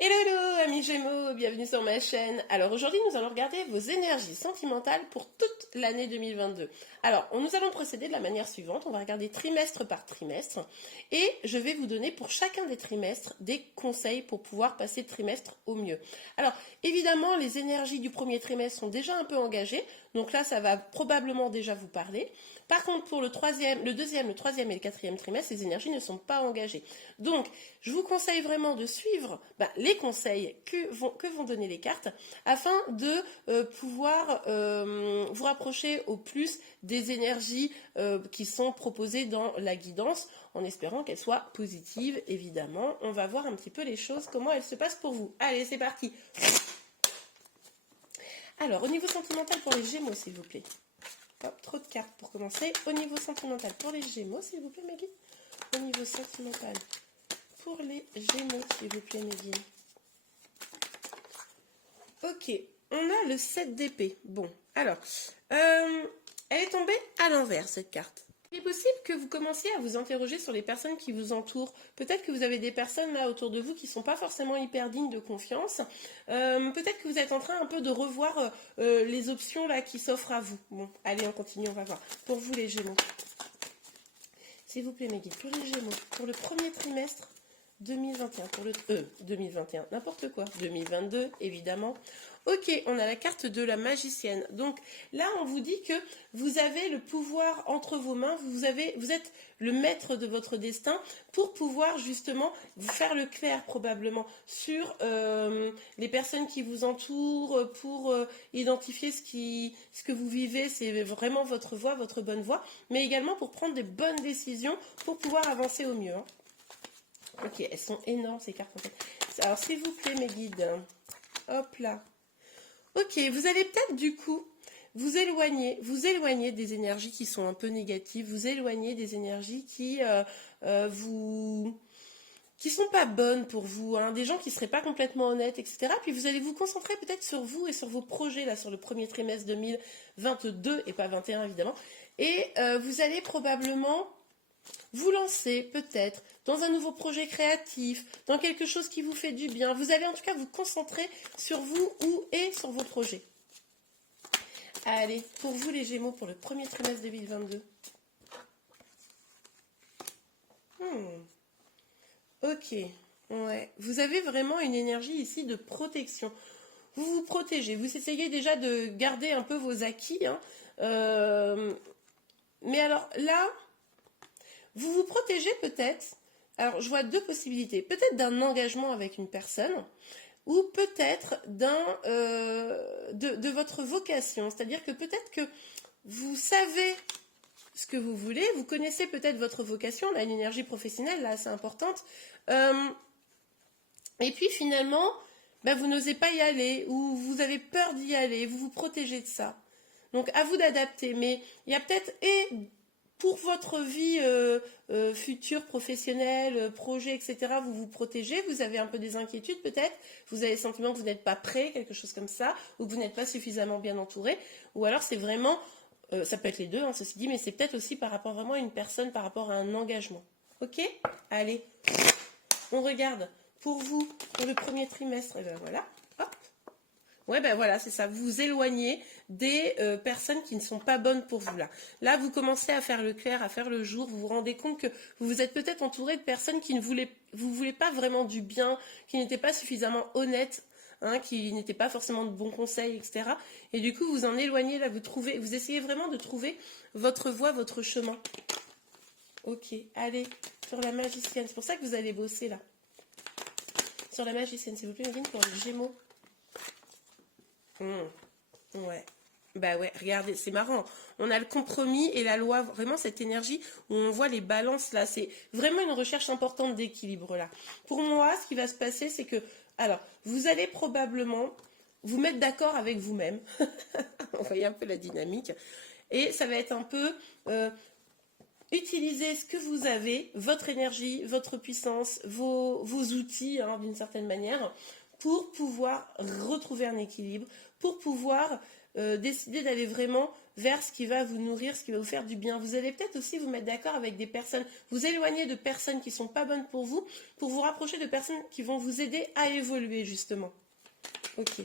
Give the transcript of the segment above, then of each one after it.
Hello, hello, amis Gémeaux, bienvenue sur ma chaîne. Alors aujourd'hui, nous allons regarder vos énergies sentimentales pour toute l'année 2022. Alors, nous allons procéder de la manière suivante. On va regarder trimestre par trimestre et je vais vous donner pour chacun des trimestres des conseils pour pouvoir passer le trimestre au mieux. Alors, évidemment, les énergies du premier trimestre sont déjà un peu engagées. Donc là, ça va probablement déjà vous parler. Par contre, pour le deuxième, le troisième et le quatrième trimestre, les énergies ne sont pas engagées. Donc, je vous conseille vraiment de suivre les conseils que vont donner les cartes afin de pouvoir vous rapprocher au plus des énergies qui sont proposées dans la guidance, en espérant qu'elles soient positives, évidemment. On va voir un petit peu les choses, comment elles se passent pour vous. Allez, c'est parti. Alors, au niveau sentimental pour les Gémeaux, s'il vous plaît. Hop, trop de cartes pour commencer. Au niveau sentimental pour les Gémeaux, s'il vous plaît, Maggie. Au niveau sentimental pour les Gémeaux, s'il vous plaît, Maggie. Ok, on a le 7 d'épée. Bon, alors, elle est tombée à l'envers, cette carte. Il est possible que vous commenciez à vous interroger sur les personnes qui vous entourent. Peut-être que vous avez des personnes là autour de vous qui ne sont pas forcément hyper dignes de confiance. Peut-être que vous êtes en train un peu de revoir les options là qui s'offrent à vous. Bon, allez, on continue, on va voir. Pour vous les Gémeaux. S'il vous plaît, mes guides, pour les Gémeaux, pour le premier trimestre 2021, pour le 2021, n'importe quoi, 2022 évidemment. Ok, on a la carte de la magicienne. Donc là, on vous dit que vous avez le pouvoir entre vos mains, vous êtes le maître de votre destin pour pouvoir justement vous faire le clair probablement sur les personnes qui vous entourent, pour identifier ce que vous vivez, c'est vraiment votre voie, votre bonne voie, mais également pour prendre des bonnes décisions pour pouvoir avancer au mieux. Hein. Ok, elles sont énormes ces cartes en fait. Alors s'il vous plaît mes guides, hop là. Ok, vous allez peut-être du coup vous éloigner des énergies qui sont un peu négatives, vous éloigner des énergies qui qui sont pas bonnes pour vous, hein, des gens qui seraient pas complètement honnêtes, etc. Puis vous allez vous concentrer peut-être sur vous et sur vos projets là sur le premier trimestre 2022 et pas 21 évidemment. Et vous allez probablement vous lancer peut-être dans un nouveau projet créatif, dans quelque chose qui vous fait du bien. Vous allez en tout cas vous concentrer sur vous et sur vos projets. Allez, pour vous les Gémeaux, pour le premier trimestre 2022. Ok, ouais. Vous avez vraiment une énergie ici de protection. Vous vous protégez, vous essayez déjà de garder un peu vos acquis. Hein. Mais alors là, vous vous protégez peut-être, alors je vois deux possibilités, peut-être d'un engagement avec une personne, ou peut-être de votre vocation, c'est-à-dire que peut-être que vous savez ce que vous voulez, vous connaissez peut-être votre vocation, là une énergie professionnelle là assez importante, et puis finalement, vous n'osez pas y aller, ou vous avez peur d'y aller, vous vous protégez de ça. Donc à vous d'adapter, mais il y a peut-être pour votre vie future, professionnelle, projet, etc., vous vous protégez, vous avez un peu des inquiétudes peut-être, vous avez le sentiment que vous n'êtes pas prêt, quelque chose comme ça, ou que vous n'êtes pas suffisamment bien entouré, ou alors c'est vraiment, ça peut être les deux, hein, ceci dit, mais c'est peut-être aussi par rapport vraiment à une personne, par rapport à un engagement. Ok? Allez, on regarde pour vous, pour le premier trimestre, et ben voilà, hop. Ouais, ben voilà, c'est ça. Vous vous éloignez des personnes qui ne sont pas bonnes pour vous là. Là, vous commencez à faire le clair, à faire le jour. Vous vous rendez compte que vous vous êtes peut-être entouré de personnes qui ne voulaient pas vraiment du bien, qui n'étaient pas suffisamment honnêtes, hein, qui n'étaient pas forcément de bons conseils, etc. Et du coup, vous en éloignez là. Vous essayez vraiment de trouver votre voie, votre chemin. Ok, allez sur la magicienne. C'est pour ça que vous allez bosser là. Sur la magicienne, s'il vous plaît, Nadine, pour les Gémeaux. Ouais. Bah ouais, regardez, c'est marrant. On a le compromis et la loi, vraiment cette énergie où on voit les balances là. C'est vraiment une recherche importante d'équilibre là. Pour moi, ce qui va se passer, c'est que, alors, vous allez probablement vous mettre d'accord avec vous-même. On voit un peu la dynamique. Et ça va être un peu utiliser ce que vous avez, votre énergie, votre puissance, vos outils, hein, d'une certaine manière, pour pouvoir retrouver un équilibre, pour pouvoir décider d'aller vraiment vers ce qui va vous nourrir, ce qui va vous faire du bien. Vous allez peut-être aussi vous mettre d'accord avec des personnes, vous éloigner de personnes qui ne sont pas bonnes pour vous rapprocher de personnes qui vont vous aider à évoluer, justement. Ok.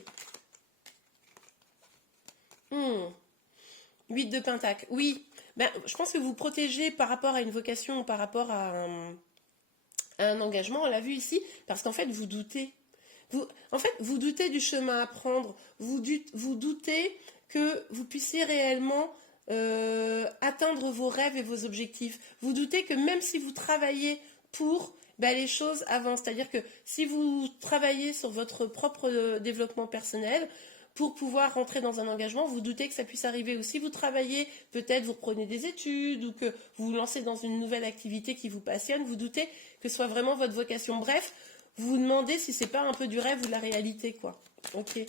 8 de Pentacle. Oui, ben, je pense que vous protégez par rapport à une vocation ou par rapport à un engagement, on l'a vu ici, parce qu'en fait, vous doutez. Vous doutez du chemin à prendre, vous doutez que vous puissiez réellement atteindre vos rêves et vos objectifs. Vous doutez que même si vous travaillez pour, ben, les choses avancent. C'est-à-dire que si vous travaillez sur votre propre développement personnel, pour pouvoir rentrer dans un engagement, vous doutez que ça puisse arriver. Ou si vous travaillez, peut-être vous reprenez des études ou que vous vous lancez dans une nouvelle activité qui vous passionne, vous doutez que ce soit vraiment votre vocation. Bref, vous vous demandez si c'est pas un peu du rêve ou de la réalité, quoi. Ok.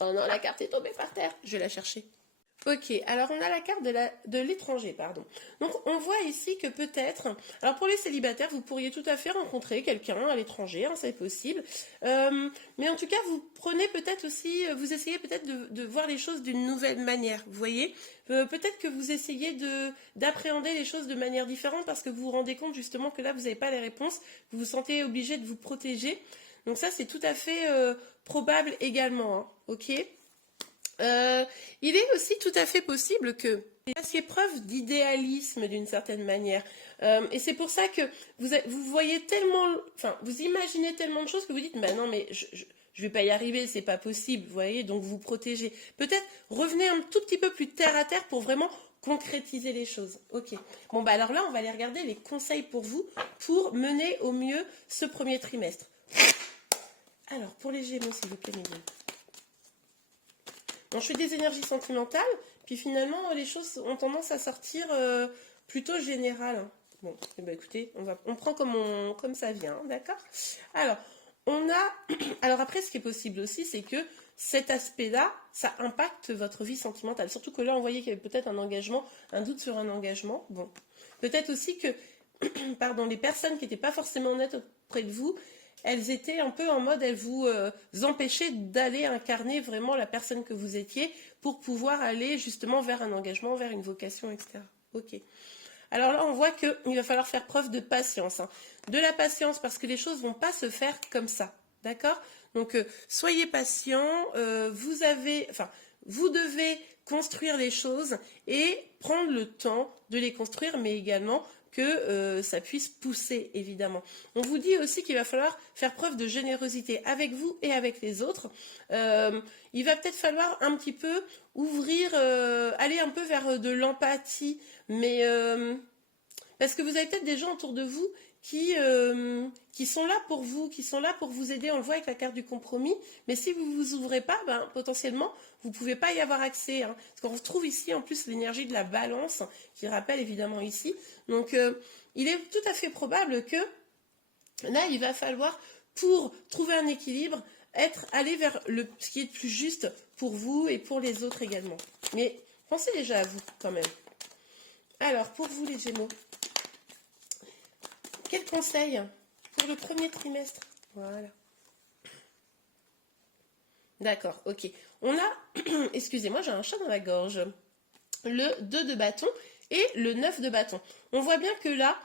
Oh non, la carte est tombée par terre. Je vais la chercher. Ok, alors on a la carte de l'étranger, pardon. Donc on voit ici que peut-être, alors pour les célibataires, vous pourriez tout à fait rencontrer quelqu'un à l'étranger, hein, c'est possible. Mais en tout cas, vous prenez peut-être aussi, vous essayez peut-être de voir les choses d'une nouvelle manière, vous voyez. Peut-être que vous essayez d'appréhender les choses de manière différente parce que vous vous rendez compte justement que là, vous n'avez pas les réponses, vous vous sentez obligé de vous protéger. Donc ça, c'est tout à fait probable également, hein, ok. Il est aussi tout à fait possible que vous fassiez preuve d'idéalisme d'une certaine manière. Et c'est pour ça que vous voyez tellement, enfin, vous imaginez tellement de choses que vous dites, bah non, mais je vais pas y arriver, c'est pas possible, vous voyez, donc vous protégez. Peut-être revenez un tout petit peu plus terre à terre pour vraiment concrétiser les choses. Ok. Bon, bah alors là, on va aller regarder les conseils pour vous pour mener au mieux ce premier trimestre. Alors, pour les Gémeaux, s'il vous plaît, mesdames. Bon, je fais des énergies sentimentales, puis finalement, les choses ont tendance à sortir plutôt générales. Hein. Bon, eh ben, écoutez, on prend comme ça vient, hein, d'accord? Alors, alors après, ce qui est possible aussi, c'est que cet aspect-là, ça impacte votre vie sentimentale. Surtout que là, on voyait qu'il y avait peut-être un engagement, un doute sur un engagement. Bon, peut-être aussi que, pardon, les personnes qui n'étaient pas forcément nettes auprès de vous, elles étaient un peu en mode, elles vous empêchaient d'aller incarner vraiment la personne que vous étiez pour pouvoir aller justement vers un engagement, vers une vocation, etc. Ok. Alors là, on voit qu'il va falloir faire preuve de patience. Hein. De la patience parce que les choses ne vont pas se faire comme ça. D'accord? Donc, soyez patient. Vous devez construire les choses et prendre le temps de les construire, mais également que ça puisse pousser, évidemment. On vous dit aussi qu'il va falloir faire preuve de générosité avec vous et avec les autres. Il va peut-être falloir un petit peu ouvrir, aller un peu vers de l'empathie, mais parce que vous avez peut-être des gens autour de vous qui sont là pour vous, qui sont là pour vous aider, on le voit avec la carte du compromis, mais si vous ne vous ouvrez pas, ben, potentiellement, vous ne pouvez pas y avoir accès. Hein, parce qu'on retrouve ici, en plus, l'énergie de la balance, qui rappelle évidemment ici. Donc, il est tout à fait probable que, là, il va falloir, pour trouver un équilibre, aller vers ce qui est le plus juste pour vous et pour les autres également. Mais pensez déjà à vous, quand même. Alors, pour vous, les Gémeaux, quel conseil pour le premier trimestre? Voilà. D'accord, ok. On a, excusez-moi, j'ai un chat dans la gorge. Le 2 de bâton et le 9 de bâton. On voit bien que là,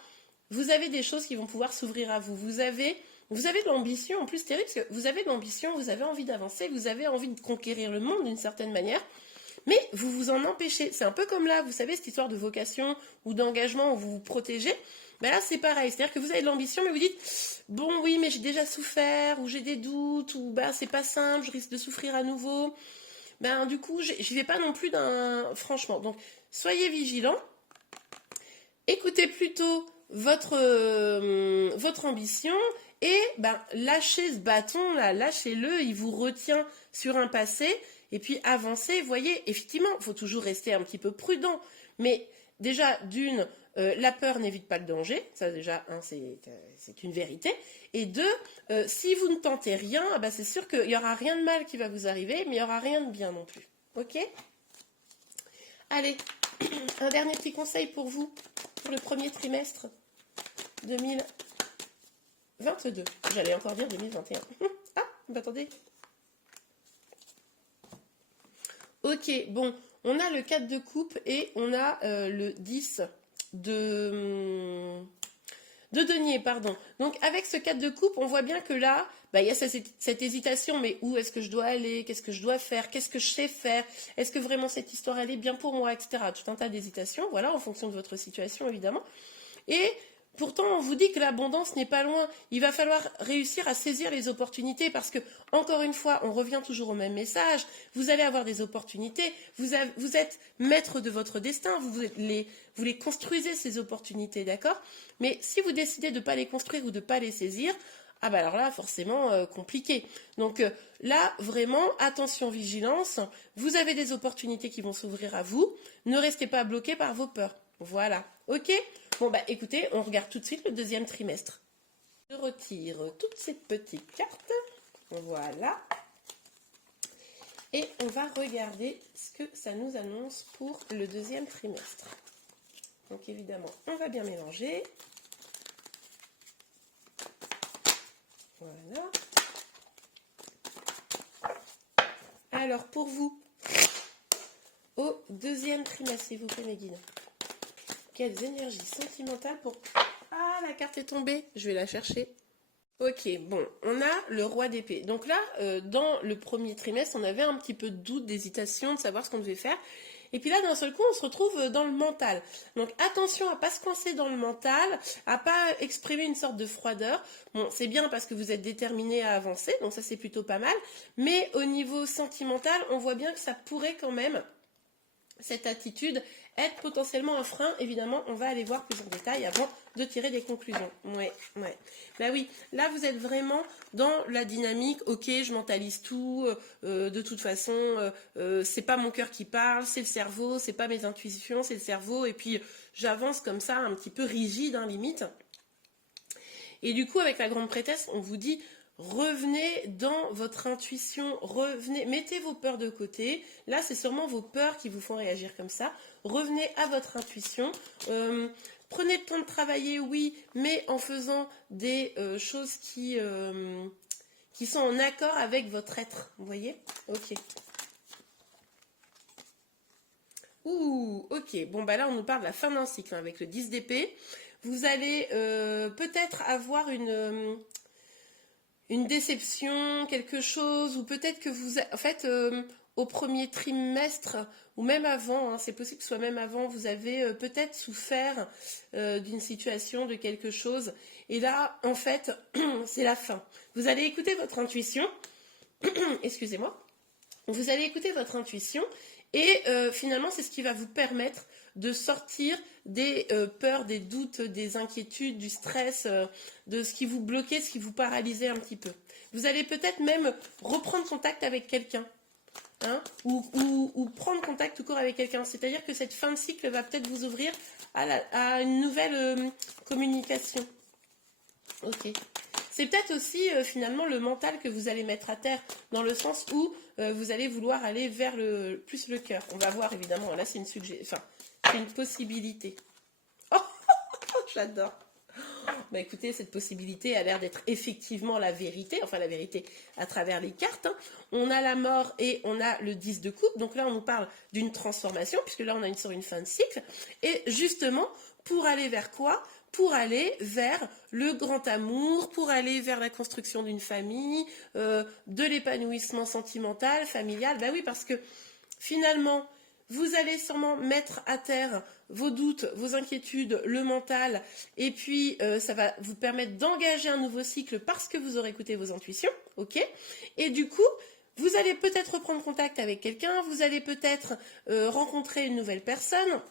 vous avez des choses qui vont pouvoir s'ouvrir à vous. Vous avez de l'ambition, en plus terrible, parce que vous avez de l'ambition, vous avez envie d'avancer, vous avez envie de conquérir le monde d'une certaine manière. Mais vous vous en empêchez. C'est un peu comme là, vous savez, cette histoire de vocation ou d'engagement où vous vous protégez. Ben là, c'est pareil. C'est-à-dire que vous avez de l'ambition, mais vous dites, bon, oui, mais j'ai déjà souffert, ou j'ai des doutes, ou ben, c'est pas simple, je risque de souffrir à nouveau. Ben, du coup, j'y vais pas non plus franchement. Donc, soyez vigilants. Écoutez plutôt votre ambition et ben, lâchez ce bâton là, lâchez-le, il vous retient sur un passé et puis avancez, voyez, effectivement, il faut toujours rester un petit peu prudent, mais déjà d'une, la peur n'évite pas le danger, ça déjà, hein, c'est une vérité, et deux, si vous ne tentez rien, ben, c'est sûr qu'il n'y aura rien de mal qui va vous arriver, mais il n'y aura rien de bien non plus, ok? Allez, un dernier petit conseil pour vous, pour le premier trimestre 2022. J'allais encore dire 2021. Ah, bah attendez. Ok, bon, On a le 4 de coupe et on a le 10 de denier, pardon. Donc avec ce 4 de coupe, on voit bien que là, bah, il y a cette hésitation, mais où est-ce que je dois aller? Qu'est-ce que je dois faire? Qu'est-ce que je sais faire? Est-ce que vraiment cette histoire, elle est bien pour moi, etc. Tout un tas d'hésitations, voilà, en fonction de votre situation, évidemment. Et pourtant, on vous dit que l'abondance n'est pas loin. Il va falloir réussir à saisir les opportunités parce que, encore une fois, on revient toujours au même message. Vous allez avoir des opportunités. Vous êtes maître de votre destin. Vous les construisez, ces opportunités, d'accord? Mais si vous décidez de ne pas les construire ou de ne pas les saisir, ah bah alors là, forcément, compliqué. Donc là, vraiment, attention, vigilance. Vous avez des opportunités qui vont s'ouvrir à vous. Ne restez pas bloqué par vos peurs. Voilà, ok? Bon bah écoutez, on regarde tout de suite le deuxième trimestre. Je retire toutes ces petites cartes. Voilà. Et on va regarder ce que ça nous annonce pour le deuxième trimestre. Donc évidemment, on va bien mélanger. Voilà. Alors pour vous, au deuxième trimestre, s'il vous plaît mes guides. Quelles énergies sentimentales pour... Ah, la carte est tombée. Je vais la chercher. Ok, bon, on a le roi d'épée. Donc là, dans le premier trimestre, on avait un petit peu de doute, d'hésitation, de savoir ce qu'on devait faire. Et puis là, d'un seul coup, on se retrouve dans le mental. Donc attention à pas se coincer dans le mental, à pas exprimer une sorte de froideur. Bon, c'est bien parce que vous êtes déterminé à avancer, donc ça c'est plutôt pas mal. Mais au niveau sentimental, on voit bien que ça pourrait quand même, cette attitude, être potentiellement un frein. Évidemment, on va aller voir plus en détail avant de tirer des conclusions. Ouais. Bah oui, là vous êtes vraiment dans la dynamique, ok, je mentalise tout, de toute façon, c'est pas mon cœur qui parle, c'est le cerveau, c'est pas mes intuitions, c'est le cerveau, et puis j'avance comme ça, un petit peu rigide, hein, limite. Et du coup, avec la grande prêtresse, on vous dit, revenez dans votre intuition, revenez, mettez vos peurs de côté. Là, c'est sûrement vos peurs qui vous font réagir comme ça. Revenez à votre intuition. Prenez le temps de travailler, oui, mais en faisant des choses qui sont en accord avec votre être. Vous voyez? Ok. Ouh, ok. Bon, bah là, on nous parle de la fin d'un cycle, hein, avec le 10 d'épée. Vous allez peut-être avoir une déception, quelque chose, ou peut-être que vous... En fait, au premier trimestre, ou même avant, hein, c'est possible que ce soit même avant, vous avez peut-être souffert d'une situation, de quelque chose. Et là, en fait, c'est la fin. Vous allez écouter votre intuition. Excusez-moi. Vous allez écouter votre intuition. Et finalement, c'est ce qui va vous permettre de sortir des peurs, des doutes, des inquiétudes, du stress, de ce qui vous bloquait, ce qui vous paralysait un petit peu. Vous allez peut-être même reprendre contact avec quelqu'un, hein, ou prendre contact tout court avec quelqu'un. C'est-à-dire que cette fin de cycle va peut-être vous ouvrir à une nouvelle communication. Ok. C'est peut-être aussi finalement le mental que vous allez mettre à terre, dans le sens où vous allez vouloir aller vers plus le cœur. On va voir évidemment, là c'est une suggestion, enfin c'est une possibilité. Oh, j'adore. Bah écoutez, cette possibilité a l'air d'être effectivement la vérité, enfin la vérité à travers les cartes, hein. On a la mort et on a le 10 de coupe, donc là on nous parle d'une transformation, puisque là on a sur une fin de cycle, et justement, pour aller vers quoi? Pour aller vers le grand amour, pour aller vers la construction d'une famille, de l'épanouissement sentimental, familial. Bah oui, parce que finalement, vous allez sûrement mettre à terre vos doutes, vos inquiétudes, le mental, et puis ça va vous permettre d'engager un nouveau cycle parce que vous aurez écouté vos intuitions, ok? Et du coup, vous allez peut-être reprendre contact avec quelqu'un, vous allez peut-être rencontrer une nouvelle personne.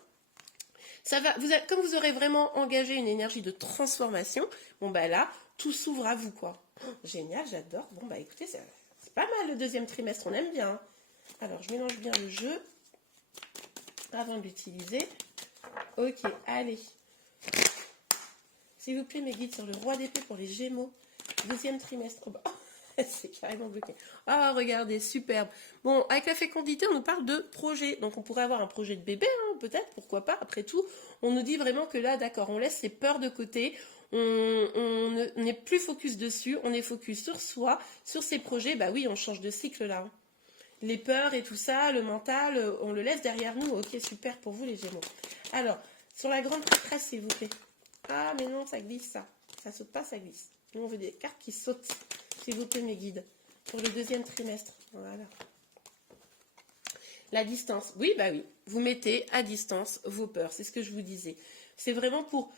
Ça va, comme vous aurez vraiment engagé une énergie de transformation, bon bah là, tout s'ouvre à vous, quoi. Oh, génial, j'adore. Bon bah écoutez, c'est pas mal le deuxième trimestre, on aime bien, hein. Alors, je mélange bien le jeu avant de l'utiliser. Ok, allez. S'il vous plaît, mes guides sur le roi d'épée pour les Gémeaux. Deuxième trimestre. Oh bah, c'est carrément bloqué. Ah, regardez, superbe. Bon, avec la fécondité, on nous parle de projet. Donc, on pourrait avoir un projet de bébé, hein, peut-être, pourquoi pas. Après tout, on nous dit vraiment que là, d'accord, on laisse ses peurs de côté. On n'est plus focus dessus. On est focus sur soi, sur ses projets. Bah oui, on change de cycle là, hein. les peurs et tout ça, le mental, on le laisse derrière nous. Ok, super pour vous les Gémeaux. Alors, sur la grande prêtresse, s'il vous plaît. Ah, mais non, ça glisse, ça. Ça saute pas, ça glisse. Nous, on veut des cartes qui sautent, s'il vous plaît, mes guides. Pour le deuxième trimestre. Voilà. La distance. Oui, bah oui. Vous mettez à distance vos peurs. C'est ce que je vous disais. C'est vraiment pour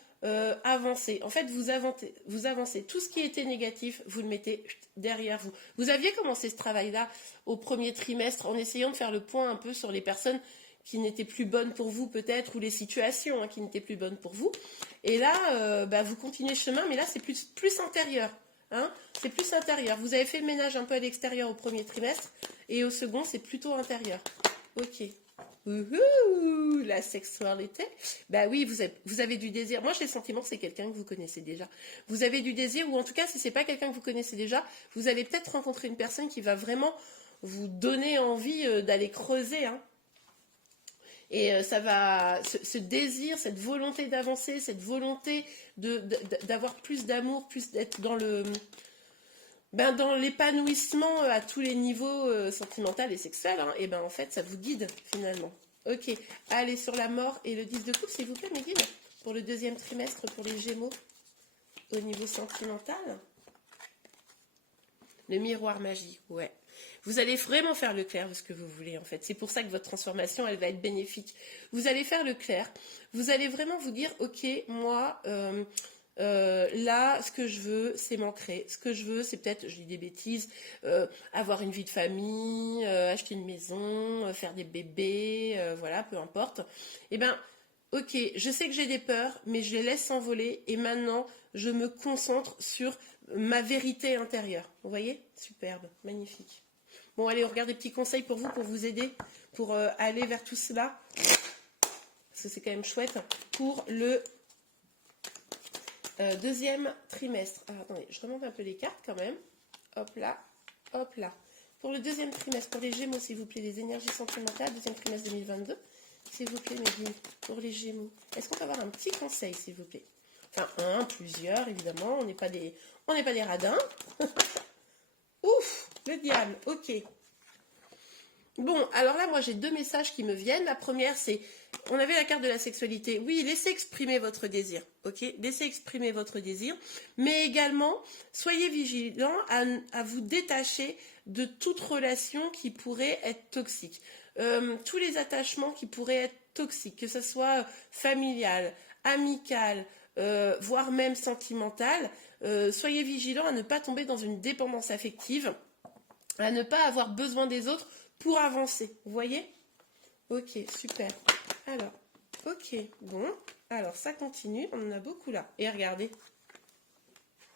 avancer. En fait, vous avancez. Tout ce qui était négatif, vous le mettez derrière vous. Vous aviez commencé ce travail-là au premier trimestre en essayant de faire le point un peu sur les personnes qui n'étaient plus bonnes pour vous peut-être, ou les situations qui n'étaient plus bonnes pour vous. Et là, vous continuez le chemin, mais là, c'est plus intérieur. Hein, c'est plus intérieur. Vous avez fait le ménage un peu à l'extérieur au premier trimestre, et au second, c'est plutôt intérieur. Ok. Ouhou, la sexualité. Bah oui, vous avez du désir. Moi, j'ai le sentiment que c'est quelqu'un que vous connaissez déjà. Vous avez du désir, ou en tout cas, si c'est pas quelqu'un que vous connaissez déjà, vous allez peut-être rencontrer une personne qui va vraiment vous donner envie d'aller creuser. Hein. Et ça va, ce désir, cette volonté d'avancer, cette volonté d'avoir plus d'amour, plus d'être dans dans l'épanouissement à tous les niveaux sentimental et sexuel, hein, et en fait, ça vous guide finalement. Ok, allez sur la mort et le 10 de coupe, s'il vous plaît, mes guides, pour le deuxième trimestre pour les Gémeaux au niveau sentimental. Le miroir magique, ouais. Vous allez vraiment faire le clair de ce que vous voulez, en fait. C'est pour ça que votre transformation, elle va être bénéfique. Vous allez faire le clair. Vous allez vraiment vous dire, ok, moi, là, ce que je veux, c'est m'ancrer. Ce que je veux, c'est peut-être, je dis des bêtises, avoir une vie de famille, acheter une maison, faire des bébés, voilà, peu importe. Eh bien, ok, je sais que j'ai des peurs, mais je les laisse s'envoler. Et maintenant, je me concentre sur ma vérité intérieure. Vous voyez? Superbe, magnifique. Bon, allez, on regarde des petits conseils pour vous aider, pour aller vers tout cela. Parce que c'est quand même chouette. Pour le deuxième trimestre. Alors, attendez, je remonte un peu les cartes quand même. Hop là, hop là. Pour le deuxième trimestre, pour les Gémeaux, s'il vous plaît, les énergies sentimentales, deuxième trimestre 2022. S'il vous plaît, mes guides, pour les Gémeaux. Est-ce qu'on peut avoir un petit conseil, s'il vous plaît? Enfin, plusieurs, évidemment. On n'est pas des radins. Ouf, le diable, ok. Bon, alors là, moi, j'ai deux messages qui me viennent. La première, c'est, on avait la carte de la sexualité. Oui, laissez exprimer votre désir, ok? Laissez exprimer votre désir. Mais également, soyez vigilants à vous détacher de toute relation qui pourrait être toxique. Tous les attachements qui pourraient être toxiques, que ce soit familial, amical, voire même sentimental, soyez vigilants à ne pas tomber dans une dépendance affective, à ne pas avoir besoin des autres pour avancer. Vous voyez? Ok, super. Alors, ok, bon. Alors, ça continue. On en a beaucoup là. Et regardez.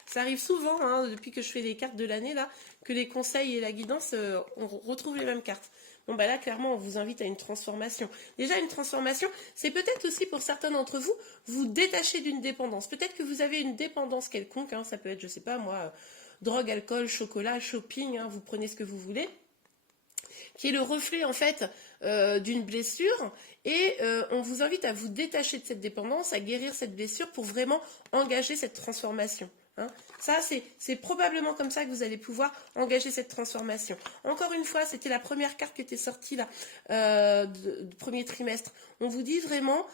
Ça arrive souvent, hein, depuis que je fais les cartes de l'année, là, que les conseils et la guidance, on retrouve les mêmes cartes. Bon, bah là, clairement, on vous invite à une transformation. Déjà, une transformation, c'est peut-être aussi pour certains d'entre vous, vous détacher d'une dépendance. Peut-être que vous avez une dépendance quelconque, hein, ça peut être, je sais pas moi, drogue, alcool, chocolat, shopping, hein, vous prenez ce que vous voulez, qui est le reflet, en fait, d'une blessure. Et on vous invite à vous détacher de cette dépendance, à guérir cette blessure pour vraiment engager cette transformation. Hein. Ça, c'est probablement comme ça que vous allez pouvoir engager cette transformation. Encore une fois, c'était la première carte qui était sortie là, du premier trimestre. On vous dit vraiment,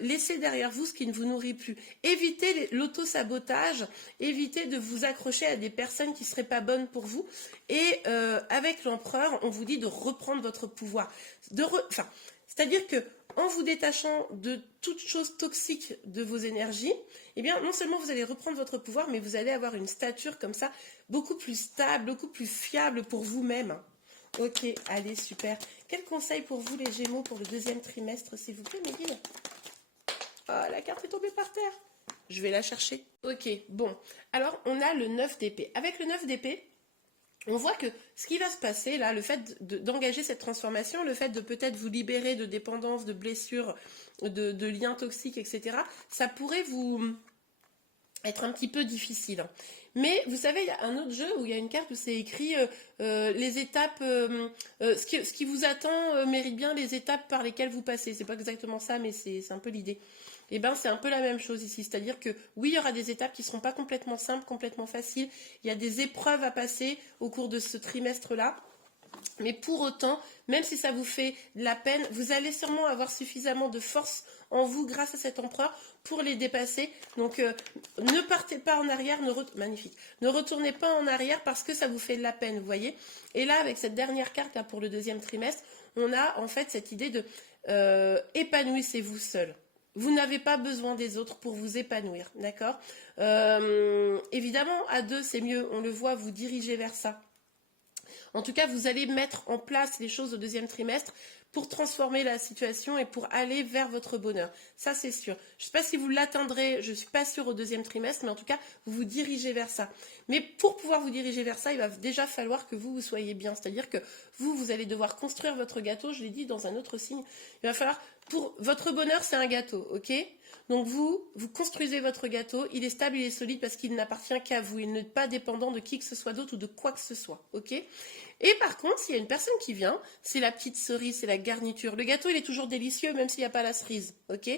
laissez derrière vous ce qui ne vous nourrit plus. Évitez l'auto-sabotage, évitez de vous accrocher à des personnes qui ne seraient pas bonnes pour vous. Et avec l'empereur, on vous dit de reprendre votre pouvoir. C'est-à-dire que en vous détachant de toute chose toxique de vos énergies, eh bien, non seulement vous allez reprendre votre pouvoir, mais vous allez avoir une stature comme ça, beaucoup plus stable, beaucoup plus fiable pour vous-même. Ok, allez, super. Quel conseil pour vous, les Gémeaux, pour le deuxième trimestre, s'il vous plaît, mes guides? Oh, la carte est tombée par terre. Je vais la chercher. Ok, bon. Alors, on a le 9 d'épée. Avec le 9 d'épée, on voit que ce qui va se passer là, le fait d'engager cette transformation, le fait de peut-être vous libérer de dépendance, de blessures, de liens toxiques, etc., ça pourrait vous être un petit peu difficile. Mais vous savez, il y a un autre jeu où il y a une carte où c'est écrit les étapes, ce qui vous attend mérite bien les étapes par lesquelles vous passez. C'est pas exactement ça, mais c'est un peu l'idée. Et bien, c'est un peu la même chose ici. C'est-à-dire que oui, il y aura des étapes qui ne seront pas complètement simples, complètement faciles. Il y a des épreuves à passer au cours de ce trimestre-là. Mais pour autant, même si ça vous fait de la peine, vous allez sûrement avoir suffisamment de force en vous grâce à cet empereur pour les dépasser. Donc ne partez pas en arrière, magnifique. Ne retournez pas en arrière parce que ça vous fait de la peine, vous voyez. Et là, avec cette dernière carte là, pour le deuxième trimestre, on a en fait cette idée de épanouissez-vous seul. Vous n'avez pas besoin des autres pour vous épanouir, d'accord. Évidemment, à deux, c'est mieux, on le voit, vous dirigez vers ça. En tout cas, vous allez mettre en place les choses au deuxième trimestre pour transformer la situation et pour aller vers votre bonheur. Ça, c'est sûr. Je ne sais pas si vous l'atteindrez, je ne suis pas sûre au deuxième trimestre, mais en tout cas, vous vous dirigez vers ça. Mais pour pouvoir vous diriger vers ça, il va déjà falloir que vous soyez bien. C'est-à-dire que vous allez devoir construire votre gâteau, je l'ai dit dans un autre signe. Il va falloir, pour votre bonheur, c'est un gâteau, ok ? Donc vous construisez votre gâteau, il est stable, il est solide parce qu'il n'appartient qu'à vous. Il n'est pas dépendant de qui que ce soit d'autre ou de quoi que ce soit, ok ? Et par contre, s'il y a une personne qui vient, c'est la petite cerise, c'est la garniture. Le gâteau, il est toujours délicieux, même s'il n'y a pas la cerise, ok ?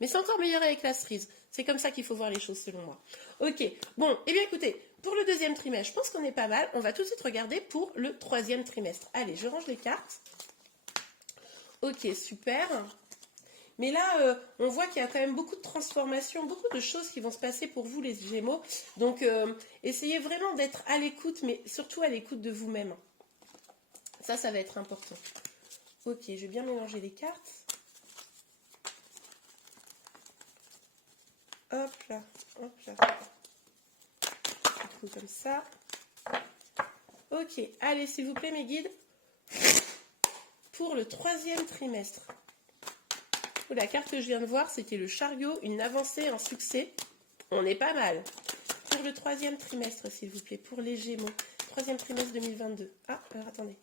Mais c'est encore meilleur avec la cerise. C'est comme ça qu'il faut voir les choses, selon moi. Ok, bon, eh bien écoutez, pour le deuxième trimestre, je pense qu'on est pas mal. On va tout de suite regarder pour le troisième trimestre. Allez, je range les cartes. Ok, super. Mais là, on voit qu'il y a quand même beaucoup de transformations, beaucoup de choses qui vont se passer pour vous, les Gémeaux. Donc, essayez vraiment d'être à l'écoute, mais surtout à l'écoute de vous-même. Ça va être important. Ok, je vais bien mélanger les cartes. Hop là, hop là. Je trouve comme ça. Ok, allez, s'il vous plaît, mes guides. Pour le troisième trimestre. La carte que je viens de voir, c'était le chariot, une avancée, un succès. On est pas mal. Pour le troisième trimestre, s'il vous plaît, pour les Gémeaux. Troisième trimestre 2022. Ah, alors attendez.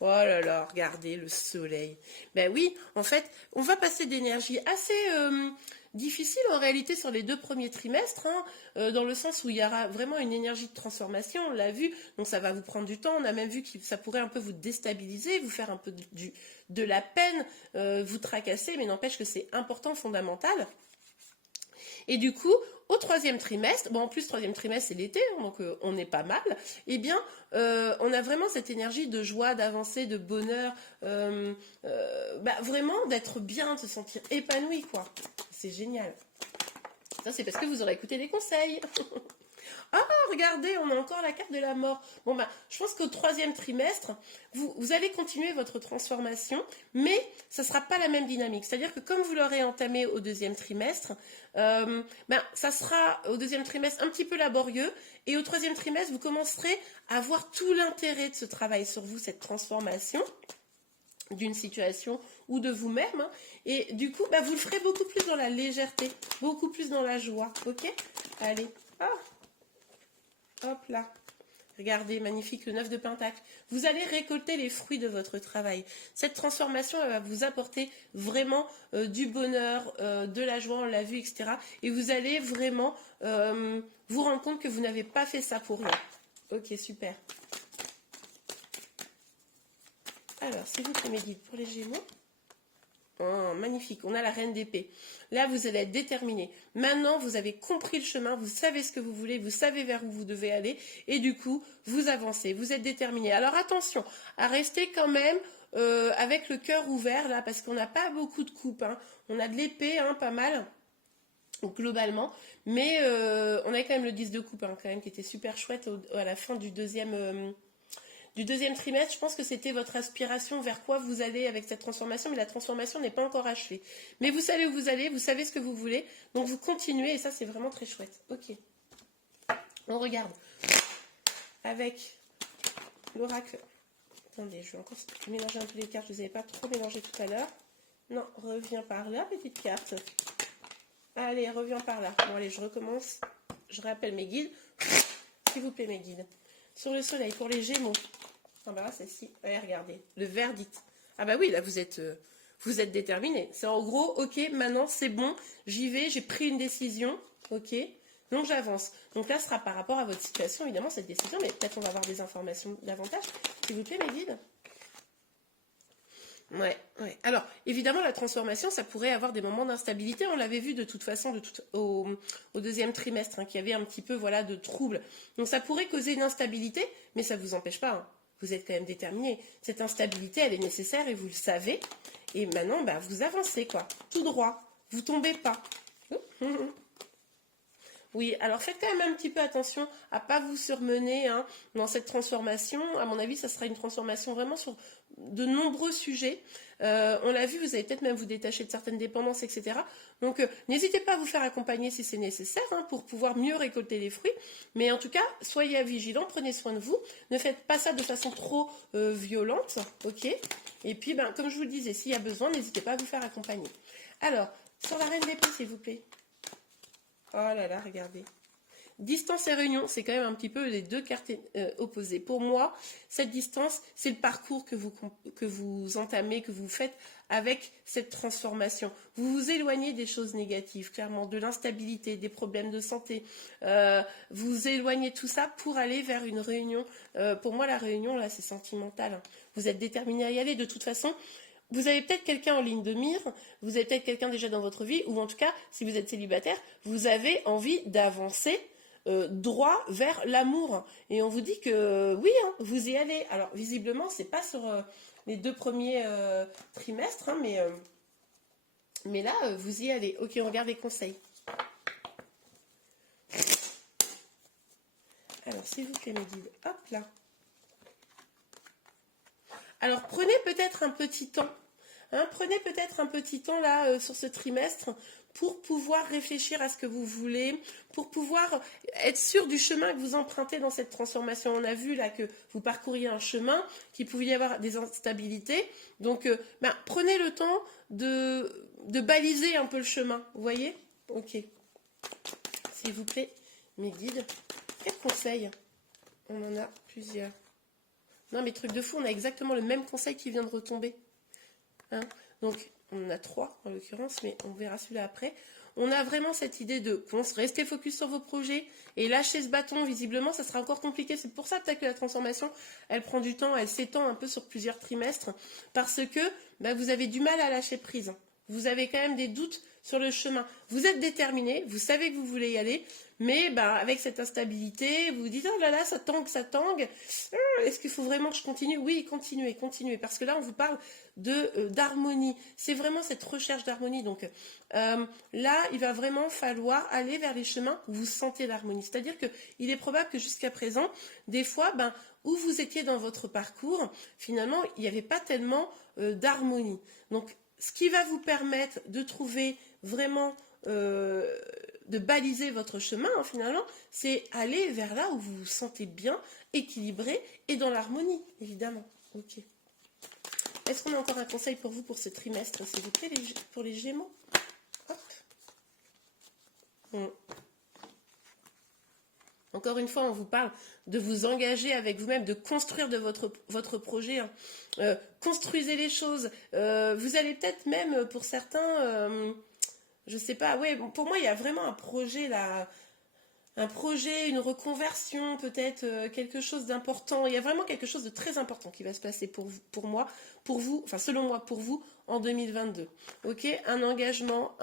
Oh là là, regardez le soleil. Ben oui, en fait, on va passer d'énergie assez difficile en réalité sur les 2 premiers trimestres, hein, dans le sens où il y aura vraiment une énergie de transformation, on l'a vu, donc ça va vous prendre du temps. On a même vu que ça pourrait un peu vous déstabiliser, vous faire un peu de la peine, vous tracasser, mais n'empêche que c'est important, fondamental. Et du coup, au troisième trimestre, bon en plus troisième trimestre c'est l'été, hein, donc on est pas mal, eh bien on a vraiment cette énergie de joie, d'avancer, de bonheur, vraiment d'être bien, de se sentir épanoui quoi. C'est génial. Ça c'est parce que vous aurez écouté les conseils. Ah, regardez, on a encore la carte de la mort. Bon, je pense qu'au troisième trimestre, vous allez continuer votre transformation, mais ça ne sera pas la même dynamique. C'est-à-dire que comme vous l'aurez entamé au deuxième trimestre, ça sera au deuxième trimestre un petit peu laborieux, et au troisième trimestre, vous commencerez à voir tout l'intérêt de ce travail sur vous, cette transformation d'une situation ou de vous-même, hein, et du coup, vous le ferez beaucoup plus dans la légèreté, beaucoup plus dans la joie, ok ? Allez, hop là, regardez, magnifique, le 9 de Pentacle. Vous allez récolter les fruits de votre travail. Cette transformation, elle va vous apporter vraiment du bonheur, de la joie, on l'a vu, etc. Et vous allez vraiment vous rendre compte que vous n'avez pas fait ça pour rien. Ok, super. Alors, s'il vous plaît, mes guides, pour les Gémeaux. Oh, magnifique, on a la reine d'épée. Là, vous allez être déterminé. Maintenant, vous avez compris le chemin, vous savez ce que vous voulez, vous savez vers où vous devez aller, et du coup, vous avancez, vous êtes déterminé. Alors attention, à rester quand même avec le cœur ouvert, là, parce qu'on n'a pas beaucoup de coupes. Hein. On a de l'épée, hein, pas mal, globalement, mais on a quand même le 10 de coupe, hein, quand même, qui était super chouette à la fin du deuxième trimestre. Je pense que c'était votre aspiration vers quoi vous allez avec cette transformation, mais la transformation n'est pas encore achevée. Mais vous savez où vous allez, vous savez ce que vous voulez, donc vous continuez, et ça c'est vraiment très chouette. Ok, on regarde avec l'oracle. Attendez, je vais encore mélanger un peu les cartes, je ne les avais pas trop mélangées tout à l'heure. Non, reviens par là, petite carte. Allez, reviens par là. Bon, allez, je recommence. Je rappelle mes guides. S'il vous plaît, mes guides. Sur le soleil, pour les Gémeaux. Ah bah là, celle-ci. Allez, regardez. Le verdict. Ah bah oui, là, vous êtes déterminé. C'est en gros, ok, maintenant, c'est bon. J'y vais, j'ai pris une décision. Ok, donc j'avance. Donc là, ce sera par rapport à votre situation, évidemment, cette décision. Mais peut-être on va avoir des informations davantage. S'il vous plaît, mes guides. Ouais. Alors, évidemment, la transformation, ça pourrait avoir des moments d'instabilité. On l'avait vu de toute façon au deuxième trimestre, hein, qu'il y avait un petit peu de troubles. Donc, ça pourrait causer une instabilité, mais ça ne vous empêche pas. Hein. vous êtes quand même déterminé. Cette instabilité, elle est nécessaire et vous le savez. Et maintenant, bah, vous avancez, quoi. Tout droit. Vous tombez pas. Oui, alors faites quand même un petit peu attention à pas vous surmener hein, dans cette transformation. À mon avis, ça sera une transformation vraiment sur de nombreux sujets. On l'a vu, vous allez peut-être même vous détacher de certaines dépendances, etc. Donc, n'hésitez pas à vous faire accompagner si c'est nécessaire hein, pour pouvoir mieux récolter les fruits. Mais en tout cas, soyez vigilants, prenez soin de vous. Ne faites pas ça de façon trop violente, ok? Et puis, ben, comme je vous le disais, s'il y a besoin, n'hésitez pas à vous faire accompagner. Alors, sur la reine d'épée, s'il vous plaît. Oh là là, regardez. Distance et réunion, c'est quand même un petit peu les deux cartes opposées. Pour moi, cette distance, c'est le parcours que vous entamez, que vous faites avec cette transformation. Vous vous éloignez des choses négatives, clairement, de l'instabilité, des problèmes de santé. Vous éloignez tout ça pour aller vers une réunion. Pour moi, la réunion, là, c'est sentimental. Hein. Vous êtes déterminé à y aller. De toute façon, vous avez peut-être quelqu'un en ligne de mire, vous avez peut-être quelqu'un déjà dans votre vie, ou en tout cas, si vous êtes célibataire, vous avez envie d'avancer droit vers l'amour. Et on vous dit que oui, hein, vous y allez. Alors, visiblement, c'est pas sur les 2 premiers trimestres, hein, mais là, vous y allez. Ok, on regarde les conseils. Alors, s'il vous plaît, mes guides, hop là. Alors, prenez peut-être un petit temps. Hein, prenez peut-être un petit temps là sur ce trimestre pour pouvoir réfléchir à ce que vous voulez, pour pouvoir être sûr du chemin que vous empruntez dans cette transformation. On a vu là que vous parcouriez un chemin, qu'il pouvait y avoir des instabilités. Donc, prenez le temps de baliser un peu le chemin. Vous voyez? Ok. S'il vous plaît, mes guides, quels conseils? On en a plusieurs. Non, mais truc de fou, on a exactement le même conseil qui vient de retomber. Hein, donc, on en a 3 en l'occurrence, mais on verra celui-là après. On a vraiment cette idée de rester focus sur vos projets et lâcher ce bâton. Visiblement, ça sera encore compliqué. C'est pour ça peut-être que la transformation, elle prend du temps, elle s'étend un peu sur plusieurs trimestres parce que vous avez du mal à lâcher prise. Vous avez quand même des doutes sur le chemin. Vous êtes déterminé, vous savez que vous voulez y aller, mais avec cette instabilité, vous vous dites, oh là là, ça tangue, ça tangue. Est-ce qu'il faut vraiment que je continue? Oui, continuez, continuez. Parce que là, on vous parle d'harmonie. C'est vraiment cette recherche d'harmonie. Donc là, il va vraiment falloir aller vers les chemins où vous sentez l'harmonie. C'est-à-dire qu'il est probable que jusqu'à présent, des fois, où vous étiez dans votre parcours, finalement, il n'y avait pas tellement d'harmonie. Donc, ce qui va vous permettre de trouver vraiment, de baliser votre chemin, hein, finalement, c'est aller vers là où vous vous sentez bien, équilibré et dans l'harmonie, évidemment. Ok. Est-ce qu'on a encore un conseil pour vous pour ce trimestre, s'il vous plaît, pour les Gémeaux? Hop. Encore une fois, on vous parle de vous engager avec vous-même, de construire de votre projet. Hein. Construisez les choses. Vous allez peut-être même, pour certains, je ne sais pas, ouais, pour moi, il y a vraiment un projet là, un projet, une reconversion, peut-être quelque chose d'important. Il y a vraiment quelque chose de très important qui va se passer pour moi, pour vous, enfin selon moi, pour vous, en 2022. Ok, un engagement,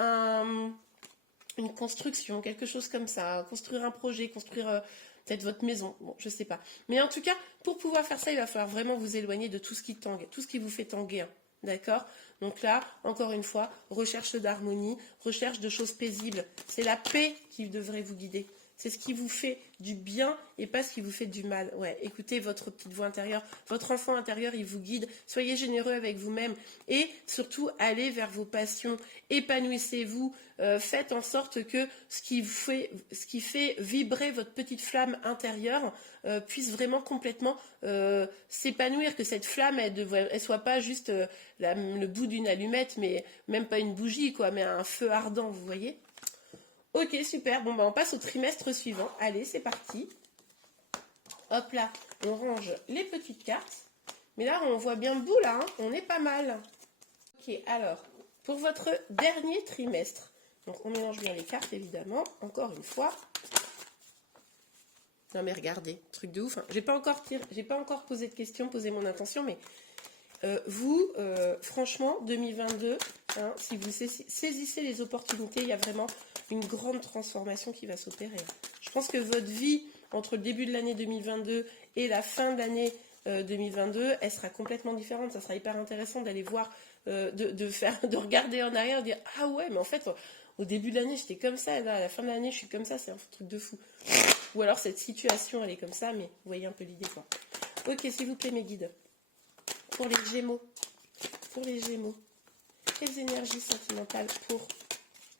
une construction, quelque chose comme ça, construire un projet, construire peut-être votre maison, bon, je sais pas. Mais en tout cas, pour pouvoir faire ça, il va falloir vraiment vous éloigner de tout ce qui tangue, tout ce qui vous fait tanguer, hein, d'accord? Donc là, encore une fois, recherche d'harmonie, recherche de choses paisibles. C'est la paix qui devrait vous guider. C'est ce qui vous fait du bien et pas ce qui vous fait du mal. Ouais, écoutez votre petite voix intérieure, votre enfant intérieur, il vous guide. Soyez généreux avec vous-même et surtout allez vers vos passions. Épanouissez-vous. Faites en sorte que ce qui fait vibrer votre petite flamme intérieure puisse vraiment complètement s'épanouir. Que cette flamme, elle soit pas juste le bout d'une allumette, mais même pas une bougie, quoi, mais un feu ardent, vous voyez. Ok, super. Bon, on passe au trimestre suivant. Allez, c'est parti. Hop là, on range les petites cartes. Mais là, on voit bien le bout, là. Hein, on est pas mal. Ok, alors, pour votre dernier trimestre. Donc, on mélange bien les cartes, évidemment. Encore une fois. Non, mais regardez, truc de ouf. Hein. J'ai pas encore posé de questions, posé mon intention, mais... vous, franchement, 2022, hein, si vous saisissez les opportunités, il y a vraiment une grande transformation qui va s'opérer. Je pense que votre vie, entre le début de l'année 2022 et la fin de l'année 2022, elle sera complètement différente. Ça sera hyper intéressant d'aller voir, de regarder en arrière, de dire ah ouais, mais en fait, au début de l'année, j'étais comme ça, là, à la fin de l'année, je suis comme ça, c'est un truc de fou. Ou alors cette situation, elle est comme ça, mais vous voyez un peu l'idée, quoi. Ok, s'il vous plaît, mes guides. Pour les Gémeaux. Pour les Gémeaux. Quelles énergies sentimentales pour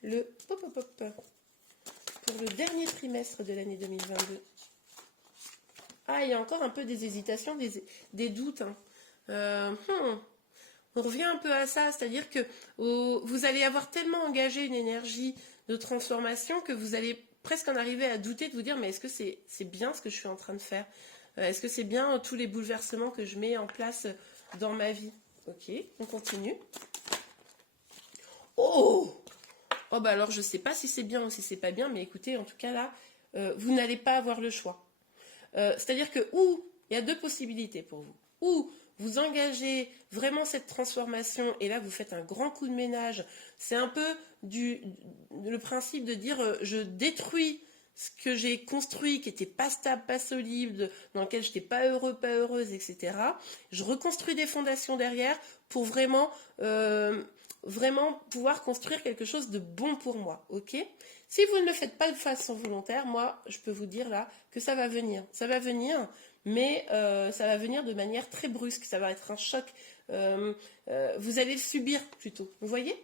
le pour le dernier trimestre de l'année 2022. Ah, il y a encore un peu des hésitations, des doutes. Hein. On revient un peu à ça, c'est-à-dire que vous allez avoir tellement engagé une énergie de transformation que vous allez presque en arriver à douter de vous dire mais est-ce que c'est bien ce que je suis en train de faire? Est-ce que c'est bien tous les bouleversements que je mets en place dans ma vie? Ok, on continue. Oh! Oh bah alors je sais pas si c'est bien ou si c'est pas bien, mais écoutez, en tout cas là, vous n'allez pas avoir le choix. C'est-à-dire que ou il y a deux possibilités pour vous. Ou vous engagez vraiment cette transformation et là vous faites un grand coup de ménage. C'est un peu le principe de dire je détruis ce que j'ai construit qui n'était pas stable, pas solide, dans lequel je n'étais pas heureux, pas heureuse, etc. Je reconstruis des fondations derrière pour vraiment pouvoir construire quelque chose de bon pour moi, ok? Si vous ne le faites pas de façon volontaire, moi, je peux vous dire là que ça va venir. Ça va venir, mais ça va venir de manière très brusque. Ça va être un choc. Vous allez le subir plutôt. Vous voyez?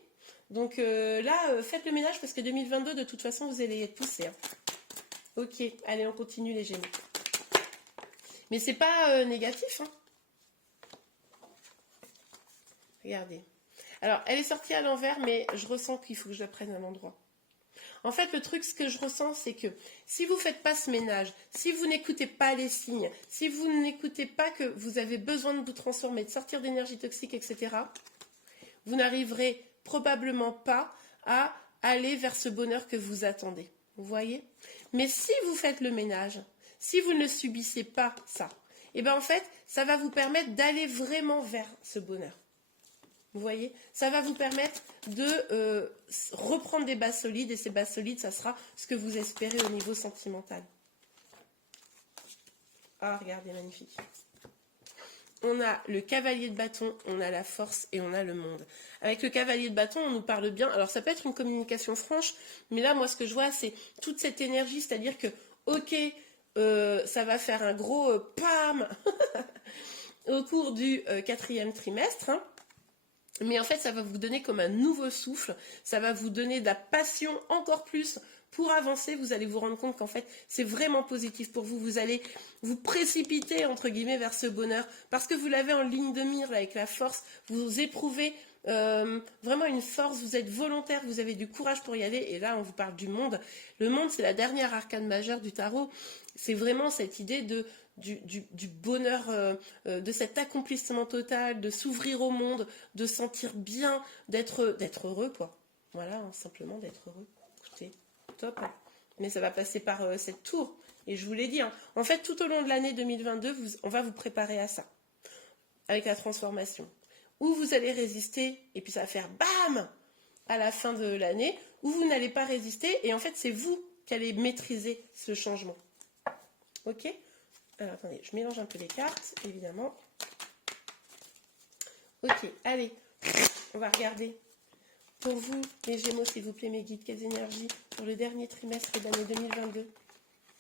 Donc là, faites le ménage parce que 2022, de toute façon, vous allez être poussé. Hein. Ok, allez, on continue les Gémeaux. Mais c'est pas négatif. Hein. Regardez. Alors, elle est sortie à l'envers, mais je ressens qu'il faut que je la prenne à l'endroit. En fait, le truc, ce que je ressens, c'est que si vous ne faites pas ce ménage, si vous n'écoutez pas les signes, si vous n'écoutez pas que vous avez besoin de vous transformer, de sortir d'énergie toxique, etc., vous n'arriverez probablement pas à aller vers ce bonheur que vous attendez. Vous voyez? Mais si vous faites le ménage, si vous ne subissez pas ça, et bien en fait, ça va vous permettre d'aller vraiment vers ce bonheur. Vous voyez, ça va vous permettre de reprendre des bases solides et ces bases solides, ça sera ce que vous espérez au niveau sentimental. Ah, regardez, magnifique. On a le cavalier de bâton, on a la force et on a le monde. Avec le cavalier de bâton, on nous parle bien. Alors, ça peut être une communication franche, mais là, moi, ce que je vois, c'est toute cette énergie, c'est-à-dire que, ok, ça va faire un gros pam au cours du 4e trimestre, hein. Mais en fait, ça va vous donner comme un nouveau souffle, ça va vous donner de la passion encore plus pour avancer. Vous allez vous rendre compte qu'en fait, c'est vraiment positif pour vous. Vous allez vous précipiter, entre guillemets, vers ce bonheur parce que vous l'avez en ligne de mire là, avec la force. Vous éprouvez vraiment une force, vous êtes volontaire, vous avez du courage pour y aller. Et là, on vous parle du monde. Le monde, c'est la dernière arcane majeure du tarot. C'est vraiment cette idée du bonheur, de cet accomplissement total, de s'ouvrir au monde, de sentir bien, d'être heureux, quoi. Voilà, hein, simplement d'être heureux. Écoutez, top. Hein. Mais ça va passer par cette tour. Et je vous l'ai dit, hein, en fait, tout au long de l'année 2022, on va vous préparer à ça, avec la transformation. Où vous allez résister, et puis ça va faire BAM à la fin de l'année, où vous n'allez pas résister, et en fait, c'est vous qui allez maîtriser ce changement. Ok ? Alors, attendez, je mélange un peu les cartes, évidemment. Ok, allez, on va regarder. Pour vous, les Gémeaux, s'il vous plaît, mes guides, quelles énergies pour le dernier trimestre de l'année 2022.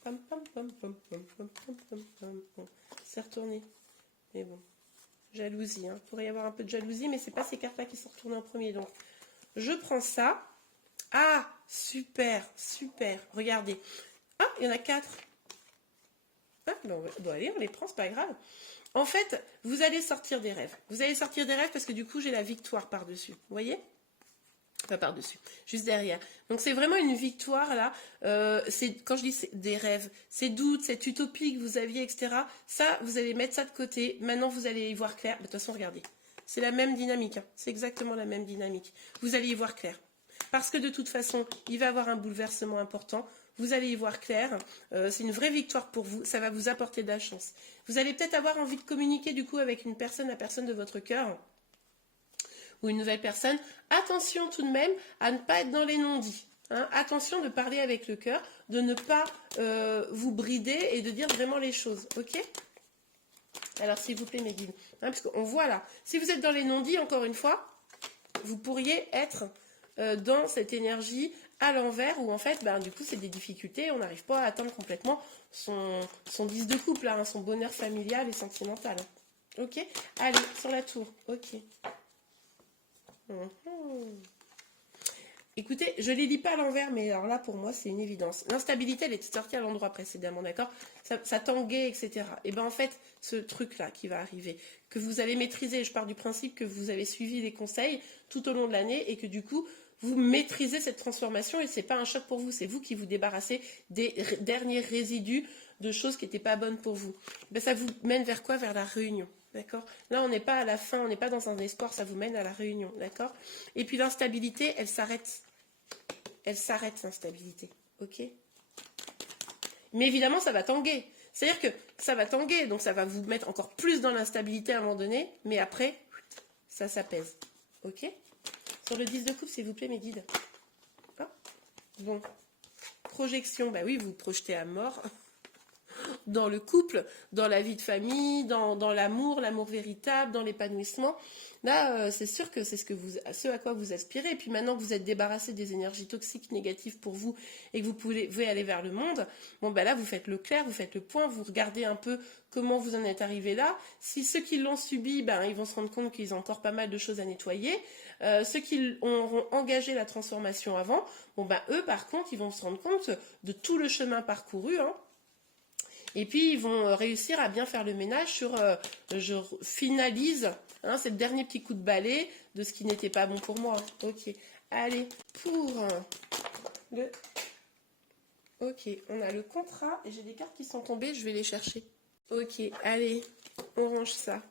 Pam, pam, pam, pam, pam, pam, pam, pam, pam. Bon, c'est retourné. Mais bon, jalousie, hein. Il pourrait y avoir un peu de jalousie, mais c'est pas ces cartes-là qui sont retournées en premier. Donc, je prends ça. Ah, super, super. Regardez. Ah, il y en a 4. Ah, bon, allez, on les prend, c'est pas grave. En fait, vous allez sortir des rêves. Vous allez sortir des rêves parce que du coup, j'ai la victoire par-dessus. Vous voyez? Pas par-dessus, juste derrière. Donc, c'est vraiment une victoire, là. Quand je dis des rêves, ces doutes, cette utopie que vous aviez, etc. Ça, vous allez mettre ça de côté. Maintenant, vous allez y voir clair. De toute façon, regardez. C'est la même dynamique. Hein. C'est exactement la même dynamique. Vous allez y voir clair. Parce que de toute façon, il va y avoir un bouleversement important. Vous allez y voir clair. C'est une vraie victoire pour vous. Ça va vous apporter de la chance. Vous allez peut-être avoir envie de communiquer du coup avec une personne, la personne de votre cœur ou une nouvelle personne. Attention tout de même à ne pas être dans les non-dits. Hein. Attention de parler avec le cœur, de ne pas vous brider et de dire vraiment les choses. Ok ? Alors, s'il vous plaît, mes guides. Hein, parce qu'on voit là, si vous êtes dans les non-dits, encore une fois, vous pourriez être dans cette énergie à l'envers où en fait, ben, du coup, c'est des difficultés. On n'arrive pas à atteindre complètement son 10 de couple, hein, son bonheur familial et sentimental. Hein. Ok. Allez, sur la tour. Ok. Écoutez, je ne les lis pas à l'envers, mais alors là, pour moi, c'est une évidence. L'instabilité, elle était sortie à l'endroit précédemment, d'accord? Ça tanguait, etc. Et bien, en fait, ce truc-là qui va arriver, que vous allez maîtriser, je pars du principe que vous avez suivi les conseils tout au long de l'année et que du coup, vous maîtrisez cette transformation et ce n'est pas un choc pour vous, c'est vous qui vous débarrassez des derniers résidus de choses qui n'étaient pas bonnes pour vous. Ben, ça vous mène vers quoi? Vers la réunion. D'accord? Là, on n'est pas à la fin, on n'est pas dans un espoir, ça vous mène à la réunion. D'accord? Et puis l'instabilité, elle s'arrête. Elle s'arrête, l'instabilité. Ok? Mais évidemment, ça va tanguer. C'est-à-dire que ça va tanguer, donc ça va vous mettre encore plus dans l'instabilité à un moment donné, mais après, ça s'apaise. Ok? Sur le 10 de coupe, s'il vous plaît, mes guides. Ah, bon. Projection, bah oui, vous vous projetez à mort. Dans le couple, dans la vie de famille, dans l'amour véritable, dans l'épanouissement. Là, c'est sûr que c'est ce à quoi vous aspirez. Et puis maintenant que vous êtes débarrassé des énergies toxiques négatives pour vous et que vous pouvez aller vers le monde, bon ben là vous faites le clair, vous faites le point, vous regardez un peu comment vous en êtes arrivé là. Si ceux qui l'ont subi, ben ils vont se rendre compte qu'ils ont encore pas mal de choses à nettoyer. Ceux qui auront engagé la transformation avant, bon ben eux par contre ils vont se rendre compte de tout le chemin parcouru, hein. Et puis, ils vont réussir à bien faire le ménage sur je finalise, hein, c'est le dernier petit coup de balai de ce qui n'était pas bon pour moi. Ok, allez, pour le... Ok, on a le contrat et j'ai des cartes qui sont tombées, je vais les chercher. Ok, allez, on range ça.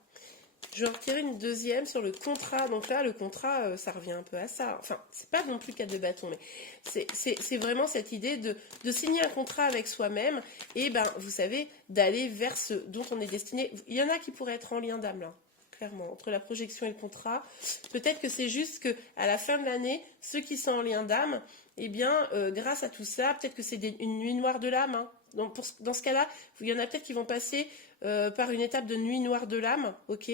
Je vais en retirer une deuxième sur le contrat. Donc là, le contrat, ça revient un peu à ça. Enfin, c'est pas non plus 4 de bâton, mais c'est vraiment cette idée de signer un contrat avec soi-même et, ben, vous savez, d'aller vers ce dont on est destiné. Il y en a qui pourraient être en lien d'âme, là, clairement, entre la projection et le contrat. Peut-être que c'est juste qu'à la fin de l'année, ceux qui sont en lien d'âme, eh bien, grâce à tout ça, peut-être que c'est une nuit noire de l'âme, hein. Donc, dans ce cas-là, il y en a peut-être qui vont passer par une étape de nuit noire de l'âme, ok.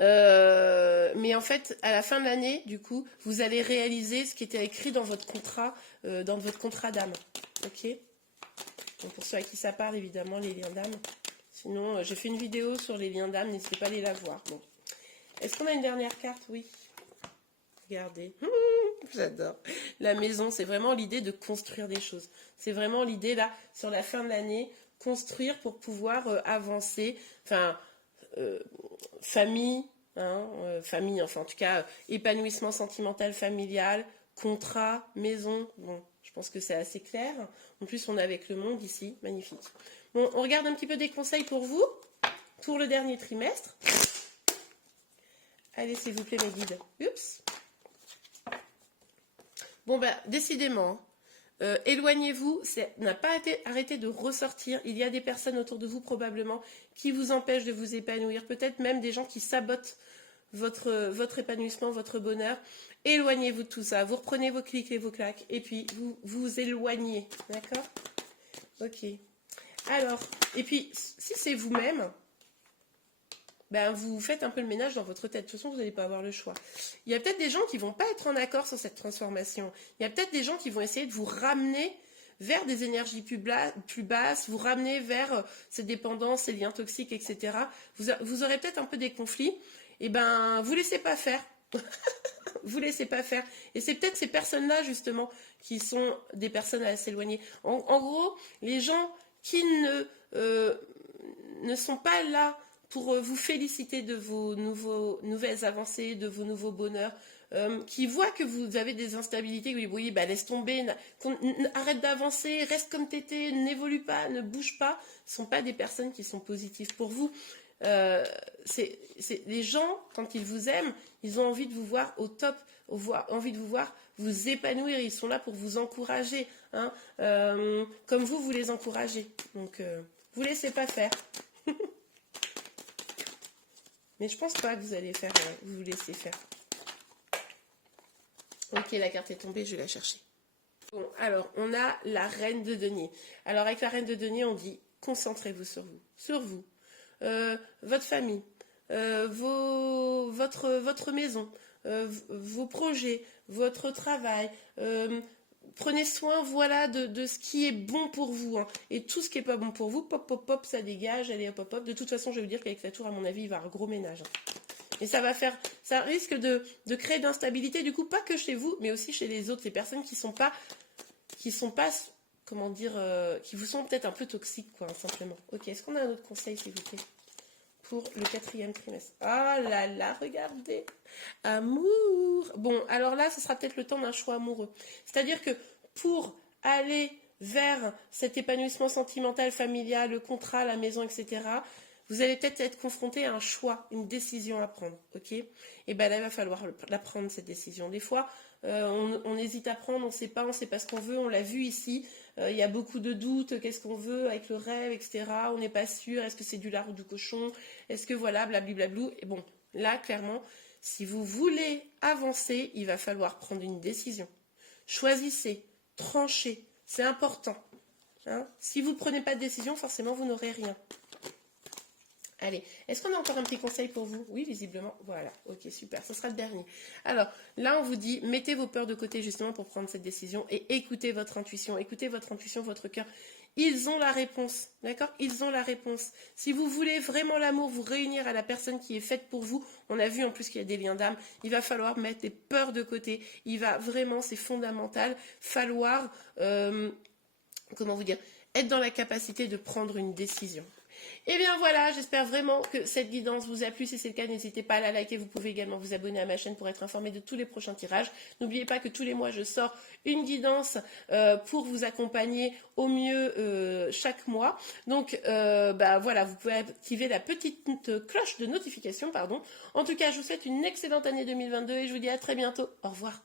Mais en fait, à la fin de l'année, du coup, vous allez réaliser ce qui était écrit dans votre contrat d'âme. Ok? Donc pour ceux à qui ça parle, évidemment, les liens d'âme. Sinon, j'ai fait une vidéo sur les liens d'âme, n'hésitez pas à aller la voir. Bon. Est-ce qu'on a une dernière carte? Oui. Regardez. J'adore. La maison, c'est vraiment l'idée de construire des choses. C'est vraiment l'idée, là, sur la fin de l'année, construire pour pouvoir avancer. Enfin, famille, hein, famille, enfin en tout cas, épanouissement sentimental, familial, contrat, maison. Bon, je pense que c'est assez clair. En plus, on est avec le monde ici, magnifique. Bon, on regarde un petit peu des conseils pour vous, pour le dernier trimestre. Allez, s'il vous plaît, mes guides. Oups. Bon, bah, décidément, éloignez-vous, n'a pas arrêté de ressortir. Il y a des personnes autour de vous probablement qui vous empêchent de vous épanouir, peut-être même des gens qui sabotent votre épanouissement, votre bonheur. Éloignez-vous de tout ça, vous reprenez vos clics et vos claques et puis vous vous éloignez, d'accord? Ok. Alors, et puis si c'est vous-même, ben, vous faites un peu le ménage dans votre tête. De toute façon, vous n'allez pas avoir le choix. Il y a peut-être des gens qui ne vont pas être en accord sur cette transformation. Il y a peut-être des gens qui vont essayer de vous ramener vers des énergies plus basses, vous ramener vers ces dépendances, ces liens toxiques, etc. Vous aurez peut-être un peu des conflits. Et ben, vous laissez pas faire. Vous laissez pas faire. Et c'est peut-être ces personnes-là, justement, qui sont des personnes à s'éloigner. En gros, les gens qui ne sont pas là pour vous féliciter de vos nouvelles avancées, de vos nouveaux bonheurs, qui voient que vous avez des instabilités, que vous dites, oui, bah, laisse tomber, arrête d'avancer, reste comme t'étais, n'évolue pas, ne bouge pas, ce ne sont pas des personnes qui sont positives pour vous. Les gens, quand ils vous aiment, ils ont envie de vous voir au top, envie de vous voir vous épanouir, ils sont là pour vous encourager, hein, comme vous les encouragez. Donc, vous laissez pas faire. Mais je pense pas que vous allez faire, vous laissez faire. Ok, la carte est tombée, je vais la chercher. Bon, alors, on a la reine de denier. Alors, avec la reine de denier, on dit, concentrez-vous sur vous. Sur vous. votre famille, votre maison, vos projets, votre travail. Prenez soin, voilà, de ce qui est bon pour vous. Hein. Et tout ce qui n'est pas bon pour vous, pop, pop, pop, ça dégage, allez, hop, hop, hop. De toute façon, je vais vous dire qu'avec la tour, à mon avis, il va y avoir gros ménage. Hein. Et ça risque de créer d'instabilité, du coup, pas que chez vous, mais aussi chez les autres, les personnes qui sont pas, comment dire, qui vous sont peut-être un peu toxiques, quoi, hein, simplement. Ok, est-ce qu'on a un autre conseil, s'il vous plaît, pour le 4e trimestre? Ah là là, regardez, amour. Bon, alors là, ce sera peut-être le temps d'un choix amoureux. C'est-à-dire que pour aller vers cet épanouissement sentimental, familial, le contrat, la maison, etc., vous allez peut-être être confronté à un choix, une décision à prendre, ok? Et bien là, il va falloir la prendre, cette décision. Des fois, on hésite à prendre, on ne sait pas ce qu'on veut, on l'a vu ici, il y a beaucoup de doutes, qu'est-ce qu'on veut avec le rêve, etc. On n'est pas sûr, est-ce que c'est du lard ou du cochon, est-ce que voilà, blablabla. Et bon, là, clairement, si vous voulez avancer, il va falloir prendre une décision. Choisissez, tranchez, c'est important. Hein? Si vous ne prenez pas de décision, forcément, vous n'aurez rien. Allez, est-ce qu'on a encore un petit conseil pour vous? Oui, visiblement. Voilà, ok, super, ce sera le dernier. Alors, là, on vous dit, mettez vos peurs de côté justement pour prendre cette décision et écoutez votre intuition, votre cœur. Ils ont la réponse, d'accord? Ils ont la réponse. Si vous voulez vraiment l'amour, vous réunir à la personne qui est faite pour vous, on a vu en plus qu'il y a des liens d'âme, il va falloir mettre les peurs de côté. Il va vraiment, c'est fondamental, falloir, comment vous dire, être dans la capacité de prendre une décision. Et bien voilà, j'espère vraiment que cette guidance vous a plu. Si c'est le cas, n'hésitez pas à la liker. Vous pouvez également vous abonner à ma chaîne pour être informé de tous les prochains tirages. N'oubliez pas que tous les mois, je sors une guidance pour vous accompagner au mieux chaque mois. Donc voilà, vous pouvez activer la petite cloche de notification. En tout cas, je vous souhaite une excellente année 2022 et je vous dis à très bientôt. Au revoir.